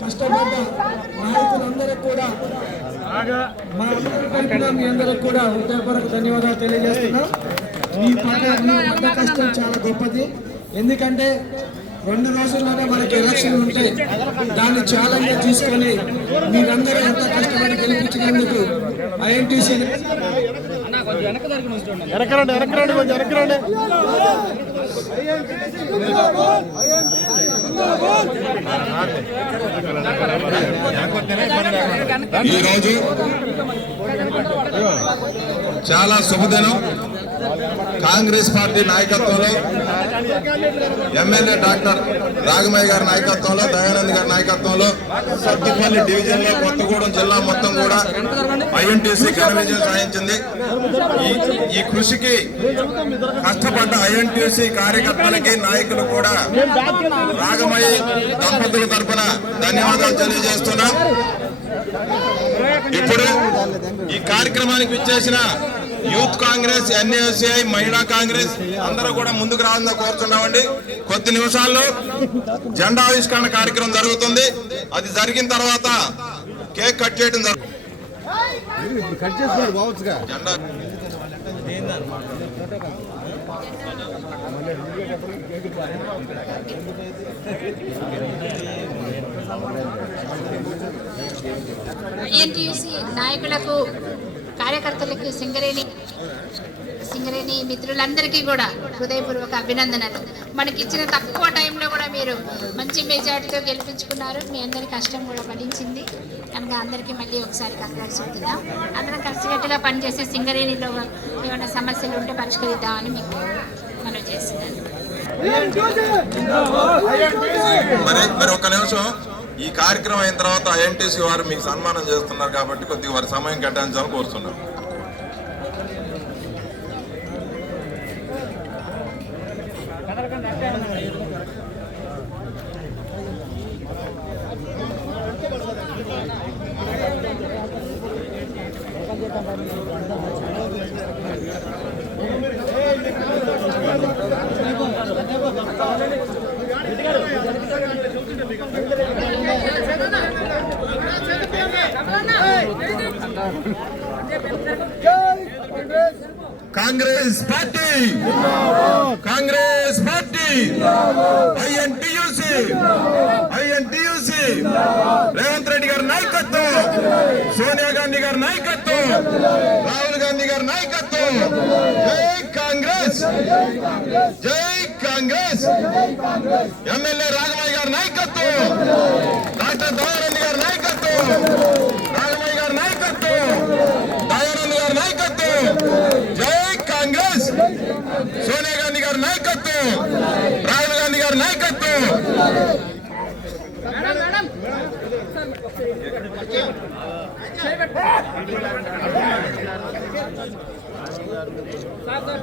కష్టపడ్డ నాయకులందరికీ కూడా మా అందరి తరపున మీ అందరికి కూడా హృదయపూర్వక ధన్యవాదాలు తెలియజేస్తున్నాం. మీ పట్ల మీ కష్టం చాలా గొప్పది. ఎందుకంటే రెండు రోజుల్లోనే మనకి ఎలక్షన్ ఉంటాయి దాన్ని ఛాలెంజ్ తీసుకొని మీరందరూ ఎంత కష్టపడి గెలిపించినందుకు ఐఎన్టీసీ వెనకరండి వెనకరండి కొంచెం వెనకరండి ఈరోజు చాలా శుభదినం. కాంగ్రెస్ పార్టీ నాయకత్వంలో ఎమ్మెల్యే డాక్టర్ రాగమయ్య గారి నాయకత్వంలో దయానంద్ గారి నాయకత్వంలో సత్తుపల్లి డివిజన్లో కొత్తగూడెం జిల్లా మొత్తం కూడా ఐఎన్టీసీ ఘన విజయం సాధించింది. ఈ- ఈ కృషికి కష్టపడ్డ ఐఎన్టీసీ కార్యకర్తలకి నాయకులు కూడా రాగమయ్య దంపతుల తరఫున ధన్యవాదాలు తెలియజేస్తున్నాం. ఇప్పుడు ఈ కార్యక్రమానికి విచ్చేసిన యూత్ కాంగ్రెస్ ఎన్ఏసిఐ మహిళా కాంగ్రెస్ అందరూ కూడా ముందుకు రావాలని కోరుతున్నామండి. కొద్ది నిమిషాల్లో జెండా ఆవిష్కరణ కార్యక్రమం జరుగుతుంది. అది జరిగిన తర్వాత కేక్ కట్ చేయడం జరుగుతుంది జెండా నాయకులకు కార్యకర్తలకు సింగరేణి సింగరేణి మిత్రులందరికీ కూడా హృదయపూర్వక అభినందనలు. మనకి ఇచ్చిన తక్కువ టైంలో కూడా మీరు మంచి మెజార్టీతో గెలిపించుకున్నారు. మీ అందరి కష్టం కూడా పడించింది కనుక అందరికీ మళ్ళీ ఒకసారి కంగ్రాట్స్ చెప్తున్నాం. అందరం కలిసికట్టుగా పనిచేసి సింగరేణిలో ఏమైనా సమస్యలు ఉంటే పరిష్కరిద్దామని మీకు మనం చేస్తున్నాను. మరి మరి ఒక్క నిమిషం. ఈ కార్యక్రమం అయిన తర్వాత ఐఎన్టీసీ వారు మీకు సన్మానం చేస్తున్నారు కాబట్టి కొద్దిగా వారి సమయం కేటాయించాలని కోరుతున్నాం. Congress party Congress party INTUC INTUC Revanth Reddy గారి నాయకత్వం సోనియా గాంధీ గారి నాయకత్వం రాహుల్ గాంధీ గారి నాయకత్వం జై కాంగ్రెస్ జై కాంగ్రెస్ ఎమ్మెల్యే రాఘవయ్య గారి నాయకత్వం డాక్టర్ సోనియా గాంధీ గారి నాయకత్వం రాహుల్ గాంధీ గారి నాయకత్వం. సార్